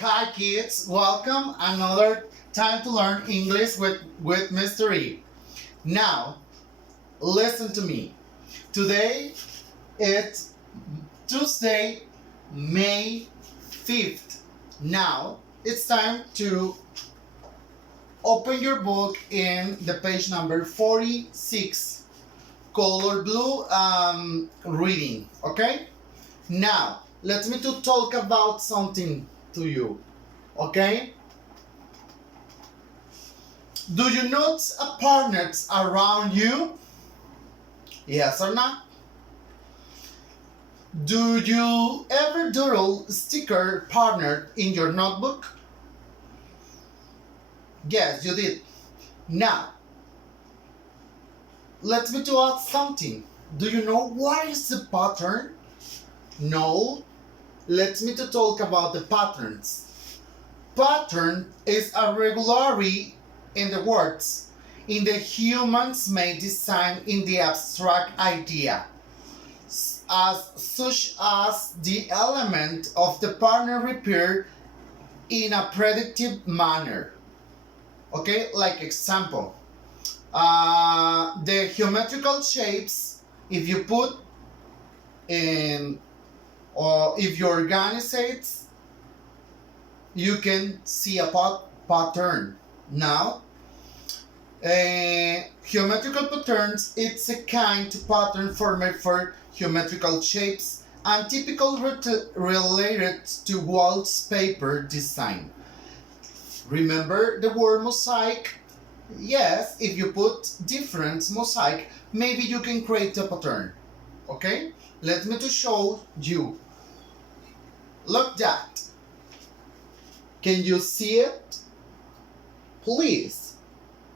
Hi kids, welcome another time to learn English with Mr. E. Now, listen to me. Today it's Tuesday, May 5th. Now, it's time to open your book in the page number 46, color blue reading, okay? Now, let me to talk about something to you, okay? Do you notice partners around you? Yes or not? Do you ever doodle sticker partner in your notebook? Yes, you did. Now, let me to ask something. Do you know what is the pattern? No. Let me to talk about the patterns. Pattern is a regularity in the words in the humans may design in the abstract idea, as such as the element of the partner repair in a predictive manner. Okay, like example, the geometrical shapes, if you put in or if you organize it, you can see a pattern. Now, geometrical patterns, it's a kind of pattern formed for geometrical shapes and typically related to wallpaper design. Remember the word mosaic? Yes, if you put different mosaic, maybe you can create a pattern. Okay? Let me to show you. Look that. Can you see it? Please.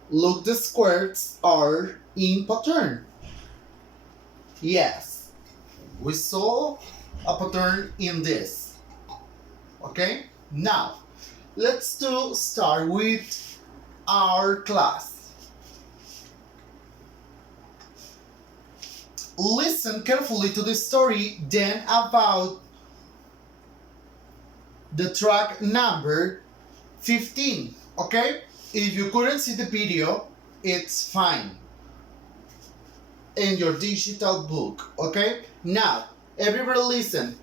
Look, the squares are in pattern. Yes. We saw a pattern in this. Okay? Now, let's start with our class. Listen carefully to the story then about the track number 15, okay? If you couldn't see the video, it's fine in your digital book, okay? Now, everybody listen.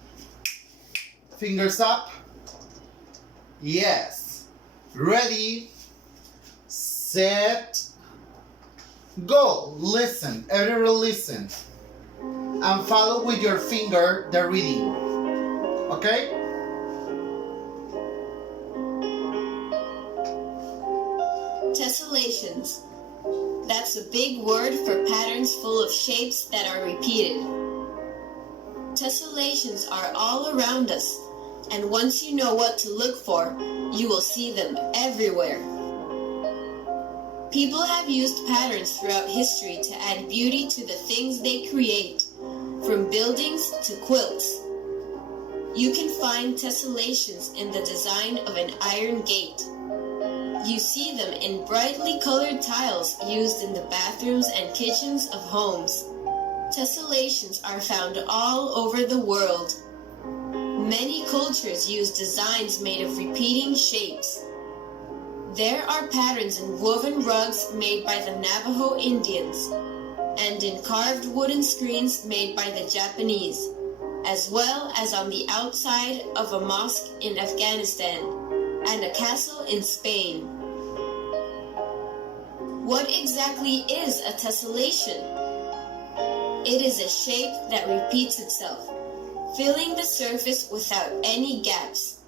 Fingers up. Yes. Ready, set, go. Listen, everybody listen. And follow with your finger the reading, okay? Tessellations. That's a big word for patterns full of shapes that are repeated. Tessellations are all around us, and once you know what to look for, you will see them everywhere. People have used patterns throughout history to add beauty to the things they create, from buildings to quilts. You can find tessellations in the design of an iron gate. You see them in brightly colored tiles used in the bathrooms and kitchens of homes. Tessellations are found all over the world. Many cultures use designs made of repeating shapes. There are patterns in woven rugs made by the Navajo Indians, and in carved wooden screens made by the Japanese, as well as on the outside of a mosque in Afghanistan and a castle in Spain. What exactly is a tessellation? It is a shape that repeats itself, filling the surface without any gaps.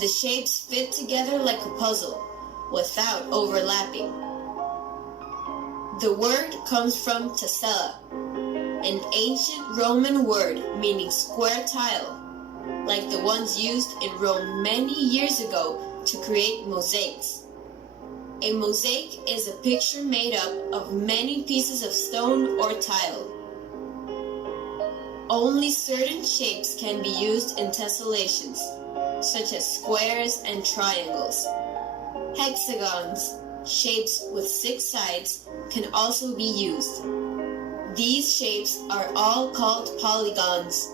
The shapes fit together like a puzzle, without overlapping. The word comes from tessella, an ancient Roman word meaning square tile, like the ones used in Rome many years ago to create mosaics. A mosaic is a picture made up of many pieces of stone or tile. Only certain shapes can be used in tessellations, such as squares and triangles. Hexagons, shapes with 6 sides, can also be used. These shapes are all called polygons.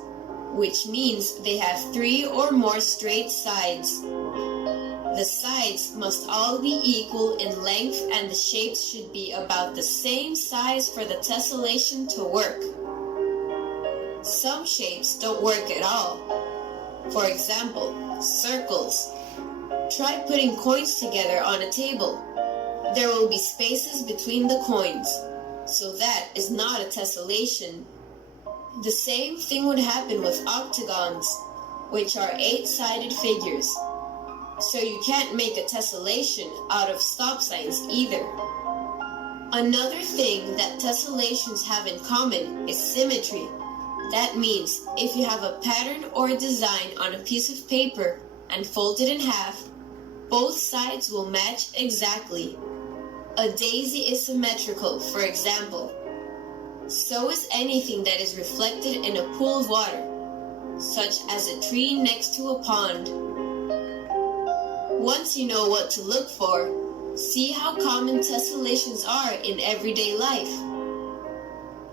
which means they have 3 or more straight sides. The sides must all be equal in length and the shapes should be about the same size for the tessellation to work. Some shapes don't work at all. For example, circles. Try putting coins together on a table. There will be spaces between the coins, so that is not a tessellation. The same thing would happen with octagons, which are 8-sided figures. So you can't make a tessellation out of stop signs either. Another thing that tessellations have in common is symmetry. That means if you have a pattern or a design on a piece of paper and fold it in half, both sides will match exactly. A daisy is symmetrical, for example. So is anything that is reflected in a pool of water, such as a tree next to a pond. Once you know what to look for, see how common tessellations are in everyday life.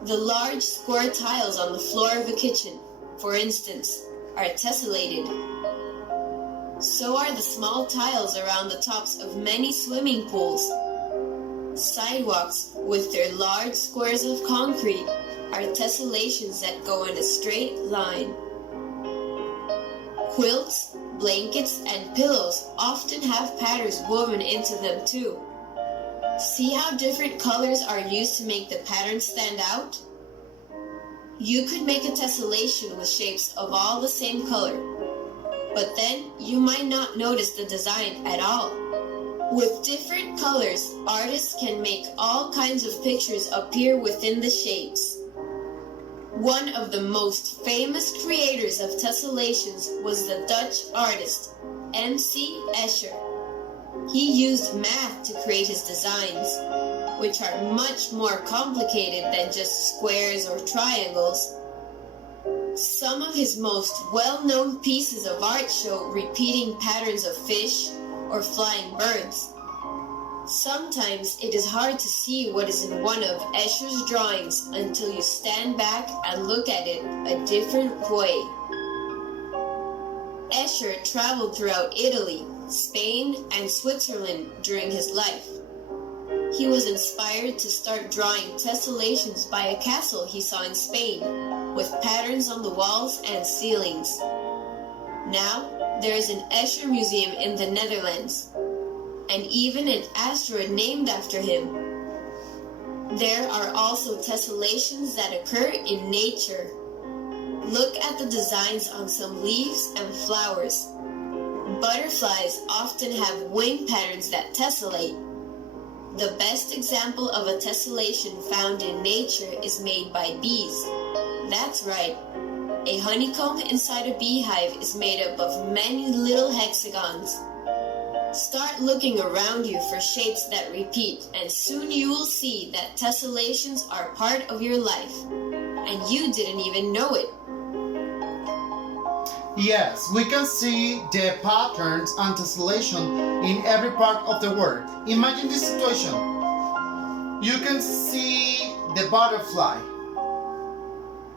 The large square tiles on the floor of a kitchen, for instance, are tessellated. So are the small tiles around the tops of many swimming pools. Sidewalks, with their large squares of concrete, are tessellations that go in a straight line. Quilts, blankets, and pillows often have patterns woven into them too. See how different colors are used to make the pattern stand out? You could make a tessellation with shapes of all the same color, but then you might not notice the design at all. With different colors, artists can make all kinds of pictures appear within the shapes. One of the most famous creators of tessellations was the Dutch artist M.C. Escher. He used math to create his designs, which are much more complicated than just squares or triangles. Some of his most well-known pieces of art show repeating patterns of fish or flying birds. Sometimes it is hard to see what is in one of Escher's drawings until you stand back and look at it a different way. Escher traveled throughout Italy, Spain, and Switzerland during his life. He was inspired to start drawing tessellations by a castle he saw in Spain, with patterns on the walls and ceilings. Now, there is an Escher museum in the Netherlands, and even an asteroid named after him. There are also tessellations that occur in nature. Look at the designs on some leaves and flowers. Butterflies often have wing patterns that tessellate. The best example of a tessellation found in nature is made by bees. That's right. A honeycomb inside a beehive is made up of many little hexagons. Start looking around you for shapes that repeat, and soon you will see that tessellations are part of your life, and you didn't even know it. Yes, we can see the patterns and tessellation in every part of the world. Imagine this situation. You can see the butterfly.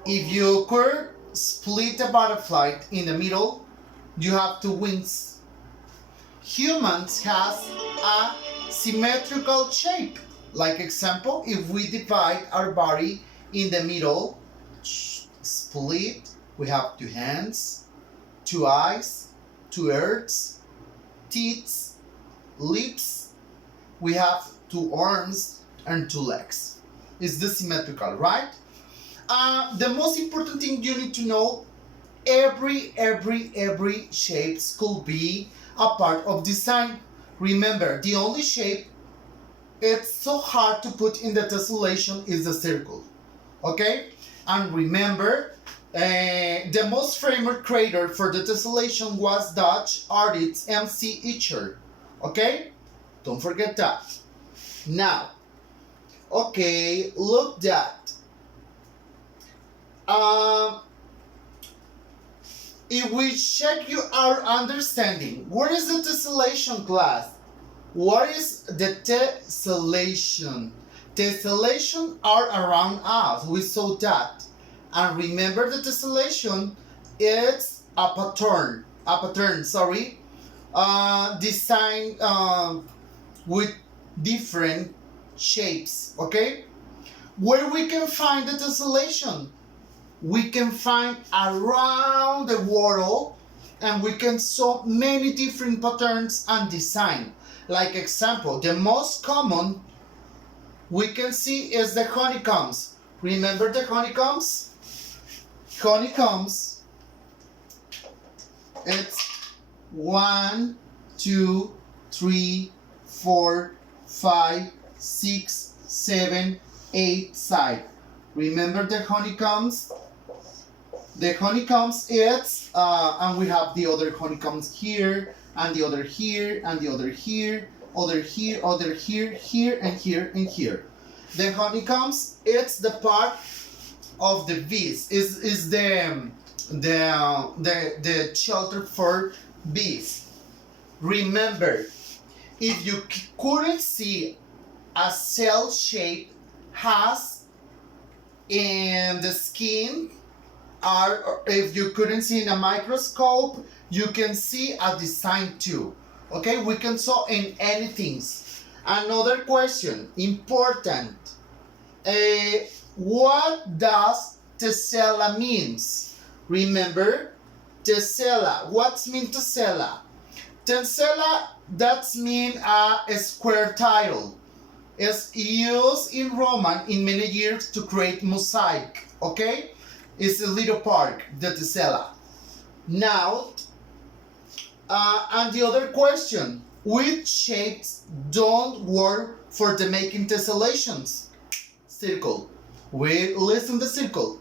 If you could split a butterfly in the middle, you have 2 wings. Humans has a symmetrical shape. Like example, if we divide our body in the middle, split, we have 2 hands, 2 eyes, 2 ears, teeth, lips, we have 2 arms and 2 legs. It's the symmetrical, right? The most important thing you need to know, every shapes could be a part of design. Remember, the only shape it's so hard to put in the tessellation is the circle. Okay? And remember, the most famous creator for the tessellation was Dutch artist M.C. Escher. Okay? Don't forget that. Now, okay, look that. If we check our understanding, what is the tessellation class? What is the tessellation? Tessellation are around us. We saw that. And remember the tessellation it's a pattern, sorry, designed with different shapes, okay? Where we can find the tessellation? We can find around the world, and we can saw many different patterns and design. Like example, the most common we can see is the honeycombs. Remember the honeycombs? Honeycombs, it's 1, 2, 3, 4, 5, 6, 7, 8 side. Remember the honeycombs? The honeycombs it's and we have the other honeycombs here, and the other here, and the other here, other here, other here, here, and here, and here. The honeycombs it's the part of the bees. Is the shelter for bees. Remember, if you couldn't see a cell shape has in the skin, or if you couldn't see in a microscope, you can see a design too. Okay, we can saw in anything. Another question, important. What does tessella means? Remember, tessella. What's mean tessella? Tessella, that's mean a square tile. It's used in Roman in many years to create mosaic. Okay, it's a little part, the tessella. Now, and the other question: which shapes don't work for the making tessellations? Circle. We listen the circle.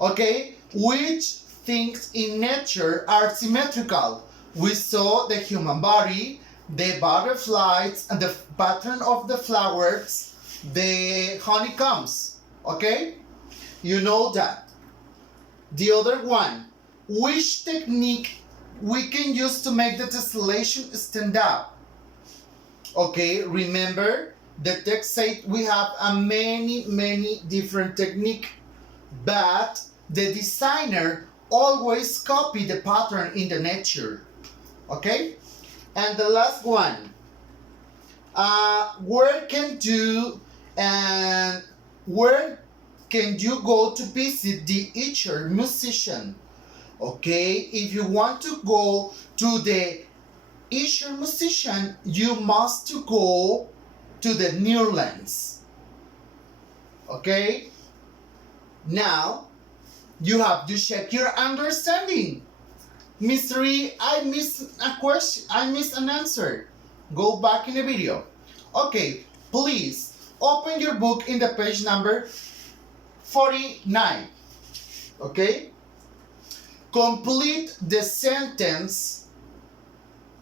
Okay, which things in nature are symmetrical? We saw the human body, the butterflies, and the pattern of the flowers, the honeycombs. Okay, you know that. The other one, which technique we can use to make the tessellation stand up? Okay, remember the text said we have a many different technique, but the designer always copy the pattern in the nature. Okay, and the last one, where can you go to visit the Itcher musician? Okay, if you want to go to the Itcher musician, you must to go to the Netherlands. Okay, now you have to check your understanding. Mr.E, I missed a question, I missed an answer. Go back in the video. Okay, please open your book in the page number 49. Okay, complete the sentence.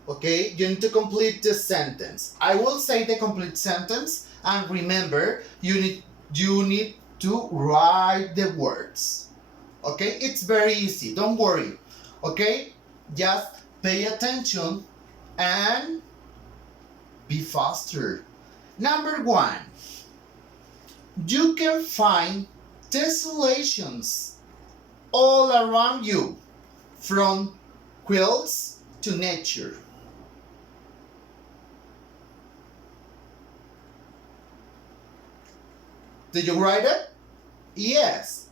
Okay, you need to complete the sentence. I will say the complete sentence, and remember, you need to write the words. Okay, it's very easy, don't worry. Okay, just pay attention and be faster. Number 1, you can find tessellations all around you, from quilts to nature. Did you write it? Yes.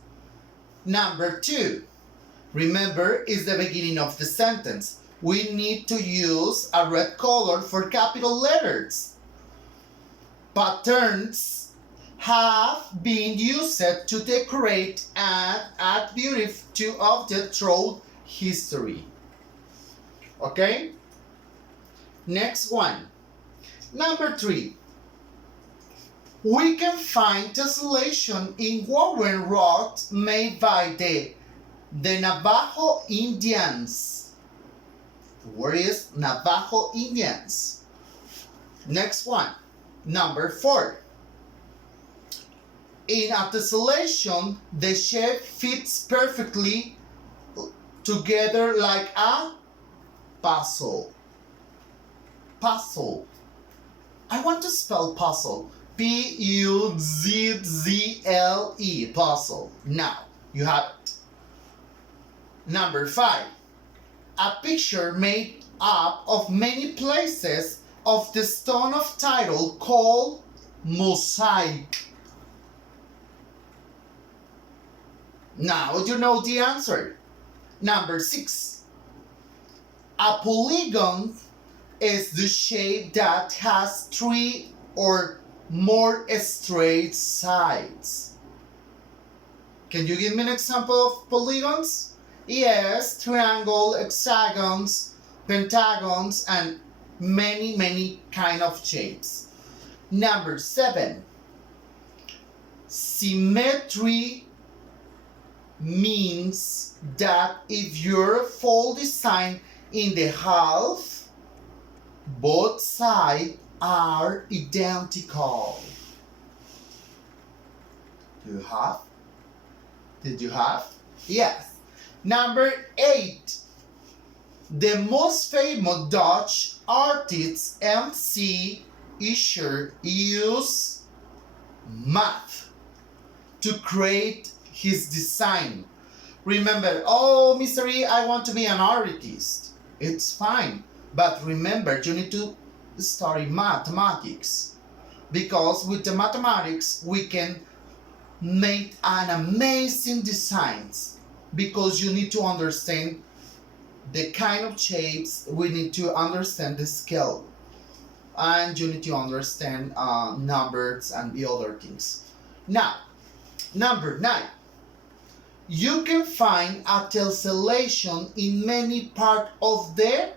Number 2, remember, is the beginning of the sentence. We need to use a red color for capital letters. Patterns have been used to decorate and add beauty to objects through history. Okay? Next one. Number 3. We can find tessellation in woven rocks made by the Navajo Indians. Where is Navajo Indians? Next one. Number 4. In a tessellation, the shape fits perfectly together like a puzzle. Puzzle. I want to spell puzzle. Puzzle. Puzzle. Now, you have it. 5. Number 5. A picture made up of many places of the stone of title called mosaic. Now you know the answer. Number 6. A polygon is the shape that has 3 or more straight sides. Can you give me an example of polygons? Yes, triangle, hexagons, pentagons, and many kind of shapes. Number 7. Symmetry means that if your fold design in the half, both sides are identical. Do you have? Did you have? Yes. Number 8. The most famous Dutch artist M.C. Escher used math to create his design. Remember, oh, Mr.E, I want to be an artist. It's fine. But remember, you need to study mathematics. Because with the mathematics, we can make an amazing designs. Because you need to understand the kind of shapes, we need to understand the scale. And you need to understand numbers and the other things. Now, number 9. You can find a tessellation in many parts of the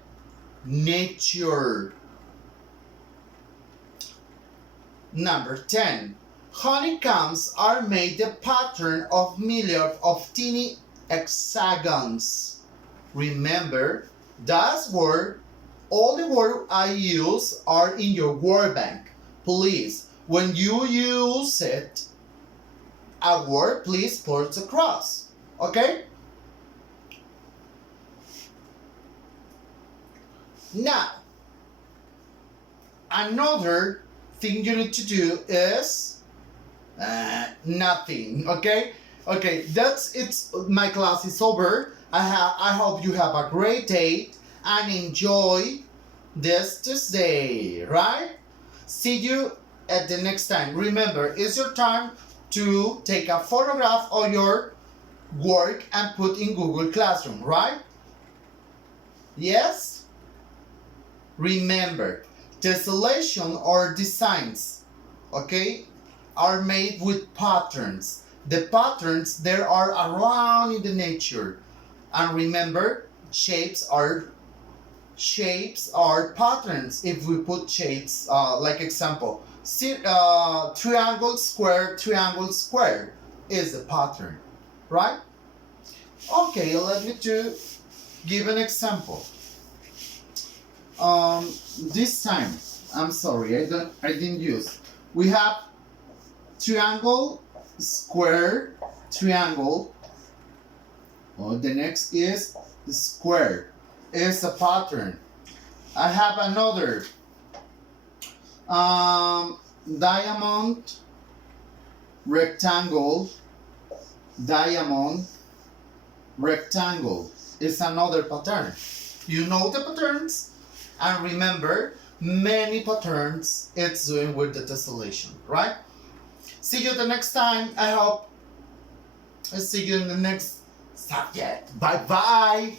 nature. Number 10. Honeycombs are made the pattern of millions of tiny hexagons. Remember, that's where all the words I use are in your word bank. Please, when you use it, a word, please put across. Okay? Now, another thing you need to do is nothing. Okay? Okay, that's it's. My class is over. I hope you have a great day and enjoy this Tuesday, right? See you at the next time. Remember, it's your time to take a photograph of your work and put in Google Classroom, right? Yes? Remember, tessellation or designs, okay, are made with patterns. The patterns there are around in the nature. And remember, shapes are patterns. If we put shapes, like example, triangle, square is a pattern, right? Okay, let me to give an example. This time, I'm sorry, I didn't use. We have triangle, square, triangle. Oh, the next is square. It's a pattern. I have another. Diamond, rectangle, diamond, rectangle. It's another pattern. You know the patterns? And remember, many patterns it's doing with the tessellation, right? See you the next time. I hope I see you in the next subject. Bye bye.